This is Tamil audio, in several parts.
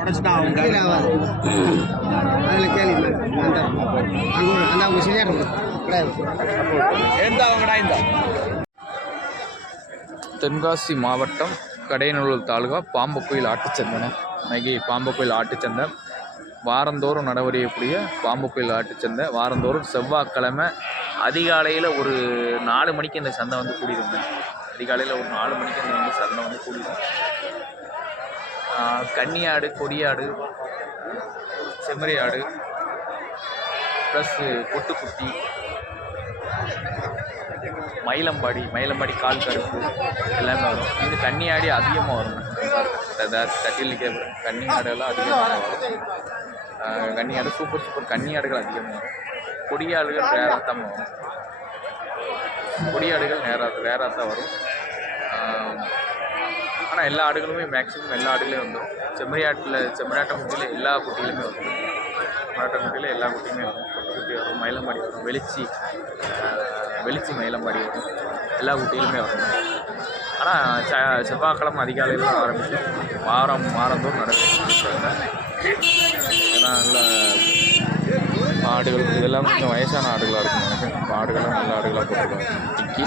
உடச்சிட்டா அவங்க கையில் ஆகாது. அதில் கேள்வி அந்த அங்கே அந்த அவங்க சரியாக இருக்கும் கிடையாது. தென்காசி மாவட்டம் கடையநல்லூர் தாலுகா பாம்புக்கோயில் ஆட்டுச்சந்தை. இன்னைக்கு பாம்புக்கோயில் ஆட்டுச்சந்தை வாரந்தோறும் நடைபெறக்கூடிய பாம்புக்கோயில் ஆட்டுச்சந்தை வாரந்தோறும் செவ்வாய்க்கிழமை அதிகாலையில் ஒரு 4 மணிக்கு இந்த சந்தை வந்து கூடிடுங்க. அதிகாலையில் ஒரு 4 மணிக்கு இந்த வந்து சந்தை வந்து கூடிடும். கன்னியாடு, கொடியாடு, செம்மறி ஆடு ப்ளஸ்ஸு பொட்டுக்குட்டி, மயிலம்பாடி கால் கருப்பு எல்லாமே வரும். இது கன்னியாடி அதிகமாக வரும். தட்டில் கேட்குற கன்னியாடெல்லாம் அதிகமாக வரும். கன்னியாடு சூப்பர் கன்னியாடுகள் அதிகமாக வரும். கொடியாடுகள் ரேராக தான் வரும். கொடியாடுகள் ரேராக தான் வரும். ஆனால் எல்லா ஆடுகளுமே மேக்ஸிமம் எல்லா ஆடுகளையும் வந்துடும். செம்மறியாட்டை குட்டியில் எல்லா குட்டியிலுமே வரும். மாவட்ட குட்டியில் எல்லா குட்டியுமே வரும். பொட்டுக்குட்டி வரும், மயிலம்பாடி வரும், வெளிச்சி மயிலம்பாடி வரும். எல்லா குட்டியிலுமே வரும். ஆனால் செவ்வாய்க்கிழமை அதிகாலையில் ஆரம்பிச்சு வாரந்தோறும் நடக்குது. ஏன்னா நல்ல ஆடுகள் இதெல்லாம் கொஞ்சம் வயசான ஆடுகளாக இருக்கும். எனக்கு ஆடுகள்லாம் நல்ல ஆடுகளாக போட்டுருக்காங்க. டிக்கி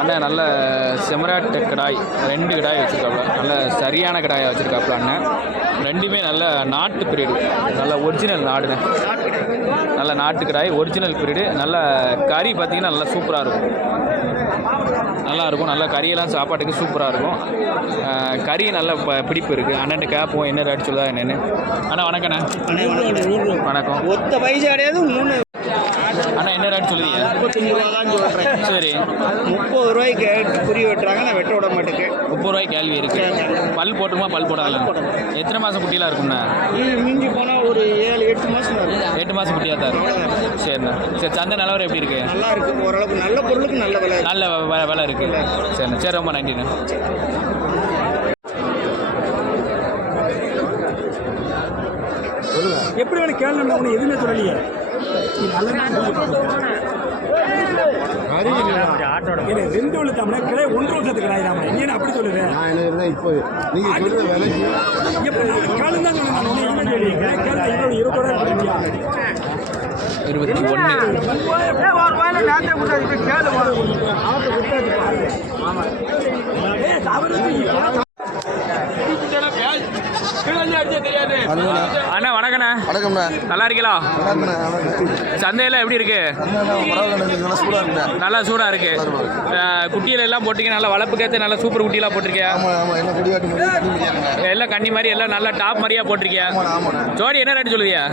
அண்ணன் நல்ல செம்மறியாட்டு கிடாய் 2 கிடாய் வச்சுருக்காப்புல. நல்ல சரியான கிடாயை வச்சுருக்காப்புல அண்ணன். ரெண்டுமே நல்ல நாட்டு பிரீடு, நல்ல ஒரிஜினல் நாடுங்க. நல்ல நாட்டு கிடாய், ஒரிஜினல் பிரீடு. நல்ல கறி பார்த்திங்கன்னா நல்லா சூப்பராக இருக்கும். நல்லாயிருக்கும். நல்ல கறியெல்லாம் சாப்பாட்டுக்கு சூப்பராக இருக்கும். கறி நல்ல பிடிப்பு இருக்குது. அண்ணன் கேட்போம் என்ன ரேட் சொல்லுதா என்னென்னு. அண்ணா வணக்கண்ணே. வணக்கம். ஒத்த பைசா கிடையாது. 3 அண்ணா என்ன ரேட் சொல்லுவீங்க? 35 ரூபா தான் சொல்கிறேன். சரி, 30 ரூபாய்க்கு குறி வெட்டுறாங்க. நான் வெட்ட விட மாட்டேங்க. 30 ரூபாய்க்கு கேள்வி இருக்குது. பல் போட்டுமா? பல் போடலாம். எத்தனை மாதம் குட்டியெலாம் இருக்கும்ண்ணா? இது மிஞ்சி போனால் ஒரு 7-8 மாதம் இருக்கும். 8 மாதம் குட்டியாக தான் இருக்கும். சரிண்ணா. சரி, சந்தை நிலவரம் எப்படி இருக்குது? நல்லா இருக்குது. ஓரளவுக்கு நல்ல பொருளுக்கு நல்ல விலை. நல்ல விலை இருக்குது. சரிண்ணா. சரி, ரொம்ப நன்றிண்ணா. எப்படி வேணும் கேள்வி ஒன்று எதுவுமே சொல்லலையே. ரெண்டு விழுத்தாம கிடையாது. 1 வருஷத்துக்கு கிடையாதாமா? என்ன அப்படி சொல்லுவேன். இப்போ நீங்க சொல்லுற விலைக்கு எப்படி கேள்வி தான் சொன்னீங்க. 21 அண்ணா வணக்கண்ணா. வணக்கம்ண்ணா. நல்லா இருக்கீங்களா? சந்தையெல்லாம் எப்படி இருக்கு? நல்லா சூடா இருக்கு. குட்டியில எல்லாம் போட்டிங்க. நல்லா வளர்ப்புக்கேற்ற நல்ல சூப்பர் குட்டியெல்லாம் போட்டிருக்கியா? எல்லாம் கன்னி மாதிரி எல்லாம் நல்லா டாப் மாதிரியா போட்டிருக்கியா? ஜோடி என்ன ரேட்டு சொல்லுதியா?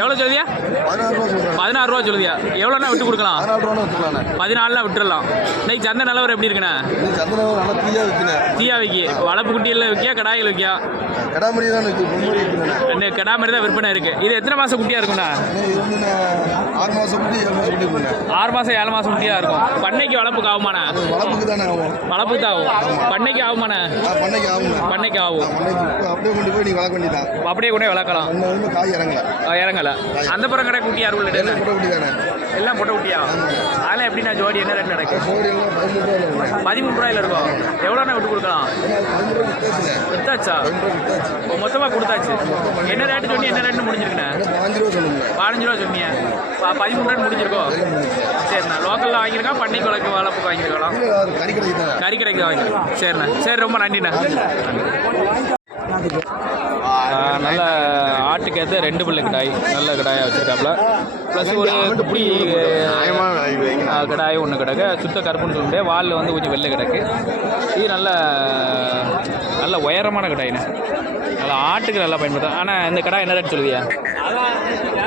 எவ்வளோ சொல்லுதியா? 16 ரூபா சொல்லுதியா? எவ்வளோண்ணா விட்டு கொடுக்கலாம்? 14 விட்டுடலாம். இன்னைக்கு சந்தை நிலவரம் எப்படி இருக்குண்ணா? தீயா விக்கி. வளர்ப்பு குட்டியில் விற்கியா கடாயில் விற்கியா? கடா மாதிரி தான் விற்பனை இருக்கு. இது எத்தனை மாதம் குட்டியாக இருக்கும்ண்ணா? 6 மாதம் குட்டி, 6 மாதம் 7 மாதம் குட்டியாக இருக்கும். பண்ணைக்கு வளர்ப்புக்கு ஆகுமாண்ணா? வளர்ப்புக்கு தானே ஆகும். வளர்ப்புக்கு தான் ஆகும். பண்ணைக்கு ஆகுமாண்ணா? பண்ணைக்கு ஆகும். அப்படியே கொண்டு போய் நீங்கள் வளர்க்க வேண்டியதான். அப்படியே கொண்டே வளர்க்கலாம். காய் இறங்கல. அந்த புறம் கடை குட்டியா இருக்கும். குட்டி தானே எல்லாம் பொட்டை குட்டியா? அதெல்லாம் எப்படின்னா ஜோடி என்ன ரேட் நடக்கும்? 13 ரூபாயில இருக்கும். எவ்வளோண்ணா விட்டு கொடுக்கலாம்? வித்தாச்சா? மொத்தமாக கொடுத்தாச்சு. என்ன ரேட்டு சொல்லி என்ன ரேட்டு முடிஞ்சிருக்குண்ணா? 15 ரூபா சொன்னீங்க. 13 ரூபா முடிஞ்சிருக்கோம். சரிண்ணா. லோக்கலில் வாங்கியிருக்கோம். பண்ணைக்கு வளர்ப்புக்கு வாங்கியிருக்கலாம். கறி கடைக்கு தான் வாங்கியிருக்கோம். சரிண்ணா. சரி, ரொம்ப நன்றிண்ணா. நல்ல ஆட்டுக்கேற்ற 2 பல்லு கிடாய், நல்ல கிடாயாக வச்சுருக்காப்புல. ப்ளஸ் ஒரு குட்டி கிடாய் 1 கிடக்கு. சுத்த கருப்புன்னு சொல்லிட்டு வாலில் வந்து கொஞ்சம் வெள்ளை கிடக்கு. இது நல்ல உயரமான கிடாயிண்ணே. நல்லா ஆட்டுக்கு நல்லா பயன்படுத்தும். ஆனால் இந்த கடை என்ன ரேட் சொல்லுவியா?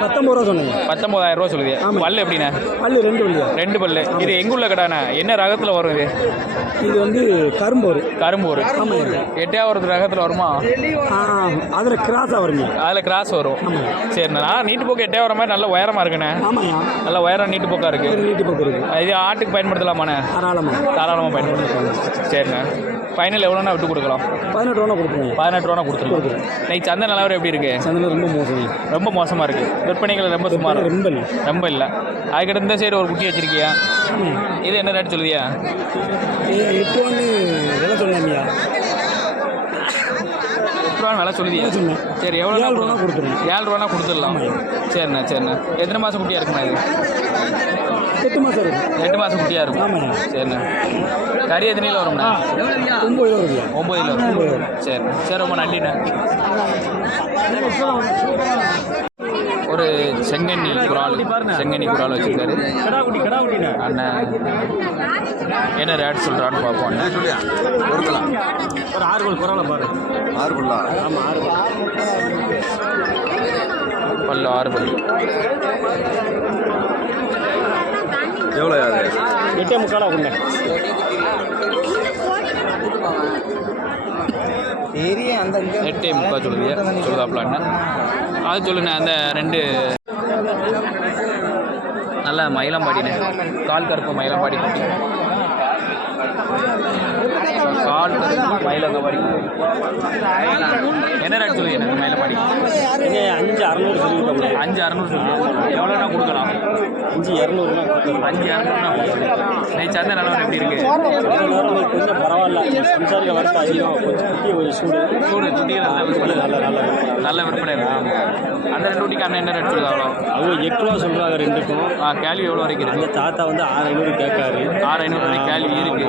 19 ரூபா சொன்னீங்க. 19,000 ரூபா சொல்லுவியா? பல்லு எப்படிண்ணே? பல்லு 2 பல்லு. 2 பல்லு. இது எங்குள்ள கடாண்ணே? என்ன ரகத்தில் வரும் இது? இது வந்து கரும்பூர். எட்டையாவது ரகத்தில் வருமா? அதில் கிராஸாக வருங்க. அதில் கிராஸ் வரும். சரிண்ணா. நீட்டு போக்கு எட்டையாவது மாதிரி நல்ல உயரமாக இருக்குண்ணே. நல்ல உயரம் நீட்டு போக்காக இருக்குது. இது ஆட்டுக்கு பயன்படுத்தலாமாண்ணே? தாராளமாக பயன்படுத்தலாம். சரிண்ணே. ஃபைனல் எவ்வளோண்ணா விட்டு கொடுக்கலாம்? 18 ரூபா கொடுத்துருங்க. 18 ரூபா கொடுத்துருக்கோம். இன்னைக்கு சந்தை நிலவரம் எப்படி இருக்கு? சந்தையில் ரொம்ப மோசம். ரொம்ப மோசமாக இருக்குது. விற்பனைகள் ரொம்ப சுமார் ரொம்ப இல்லை. அதுக்கிட்ட இந்த சைடு ஒரு குட்டி வச்சிருக்கியா? இது என்ன ரேட் சொல்லுதியா? 8 ரூபான்னு விலை சொன்னாமியா. 8 ரூபா விலை சொல்லுதியா? சரி, எவ்வளோ கொடுத்துருங்க? 7 ரூபானா கொடுத்துடலாம். சரிண்ணா சரிண்ணா. எத்தனை மாதம் குட்டியாக இருக்குண்ணா இது? 8 மாதம் இருக்கும். 8 மாதம் குட்டியாக இருக்கும். ஆமாம். சரிண்ணா. கறி எத்தனையில் வரும்ண்ணா? 9 வருங்க. 9 வரும். சரிண்ணா. சரி, ரொம்ப நன்றிண்ணா. ஒரு செங்கண்ணி குரால் வச்சுருக்காரு அண்ணன். என்ன ரேட் சொல்கிறான்னு பார்ப்போம். ஒரு 6 கோல் குராலை பாரு. 6 புள்ளா. ஆமாம், 6 கோல். பல்லு 6 பல்லு. எவ்வளோ அது? 8.75 உண்டை. அந்த 8.75 சொல்லுதாப்லாண்ணா. அது சொல்லுண்ணே. அந்த 2 நல்ல மயிலம்பாடிண்ணே. கால் கருப்பு மயிலம்பாடி குட்டி. கால் கருப்பு மயிலம்பாடி. என்ன ரேட் சொல்லுங்க மயிலம்பாடி? 5,600 சொல்லிவிட்டோம். 5,600 சொல்லுங்க. எவ்வளோண்ணா கொடுக்கலாம்? 5,200. 5,200 இன்னைக்கு சந்தை நிலவரம் எப்படி இருக்கு? கொஞ்சம் பரவாயில்ல. சம்சாரிக்க வரப்பா அதிகம். கொஞ்சம் சூடு குட்டிகள் நல்ல விற்பனை இருக்கு. அந்த 2 குட்டிக்கு அண்ணன் என்ன ரேட் சொல்லுது? அவங்க 8 ரூபா சொல்கிறாங்க 2க்கும். கேள்வி எவ்வளோ வரைக்கும் இருக்கு? அந்த தாத்தா வந்து 6,500 கேட்காரு. 6,500 கேள்வி இருக்கு.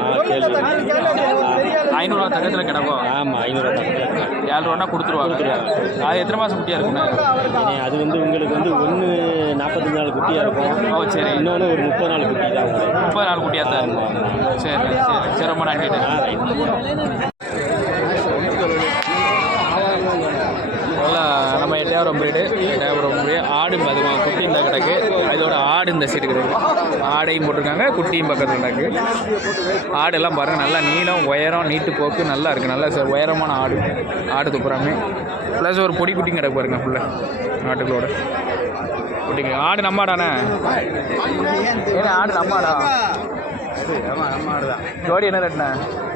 500 ரூபா தக்கத்தில் கிடக்கும். ஆமாம், 500 ரூபா. 7 ரூபானா கொடுத்துருவாங்க. அது எத்தனை மாதம் குட்டியாக இருக்குண்ணா? அது வந்து உங்களுக்கு வந்து 45 நாள் குட்டியாக இருக்கும். ஓ சரி. இன்னொன்று ஒரு 30 நாள் குட்டி தான். 30 நாள் குட்டியாக தான் இருக்கும். சரி சரி சரி, ரொம்ப நன்றிண்ணே. நல்லா நம்ம எட்டாயிரம் பிரீடு ஆடு அதுவும் குட்டி இந்த கிடக்கு. அதோட ஆடு இந்த சைடு கிடக்கு. ஆடையும் போட்டிருக்காங்க, குட்டியும் பக்கத்தில் கிடக்கு. ஆடெல்லாம் பாருங்கள், நல்லா நீளம் உயரம் நீட்டு போக்கு நல்லா இருக்குது. நல்லா உயரமான ஆடு துப்புறாமே. ப்ளஸ் ஒரு பொடி குட்டியும் கிடக்கு பாருங்க. ஃபுல்லாக ஆட்டுகளோட குட்டிங்க. ஆடு நம்மாடாண்ணே? ஏன்னா ஆடு நம்மாடா? ஜோடி என்ன ரேட்ண்ணா?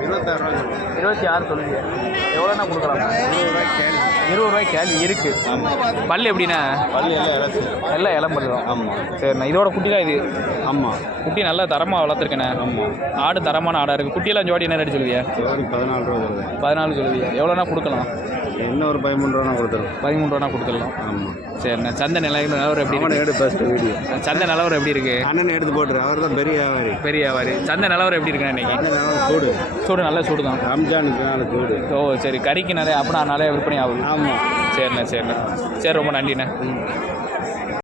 26 சொல்லுங்க. எவ்வளோண்ணா கொடுக்கலாம்? 20 ரூபாய் கேள்வி இருக்கு. பல்லு எப்படிண்ணா? பள்ளி எல்லாம் இளம்பல்லு தான். ஆமாம். சரிண்ணா. இதோட குட்டி தான் இது? ஆமாம். குட்டி நல்லா தரமாக வளர்த்துருக்கேண்ணே. ஆமாம். ஆடு தரமான ஆடாக இருக்குது. குட்டியெல்லாம் ஜோடி என்ன ரேட் சொல்லுவியா? 14 ரூபா வருது. 14 சொல்லுவியா? எவ்வளோண்ணா கொடுக்கலாம்? இன்னும் ஒரு 13 ரூபா கொடுத்துருவோம். 13 ரூபா கொடுத்துடலாம். ஆமாம். சரிண்ணா. சந்தை நிலவரம் எப்படி இருக்கு? எடுத்து ஃபஸ்ட்டு வீடியோ. சந்தை நிலவரம் எப்படி இருக்கு? அண்ணன் எடுத்து போட்டுரு. அவர் தான் பெரிய வியாபாரி. சந்தை நிலவரம் எப்படி இருக்குண்ணா இன்னைக்கு? சூடு நல்ல சூடு தான். ரம்ஜானுக்கு நாள் சூடு. ஓ சரி. கறிக்கு நிறைய அப்படின்னா நிறைய விற்பனை ஆகுது. ஆமாம். சரிண்ணா. சரி, ரொம்ப நன்றிண்ணே.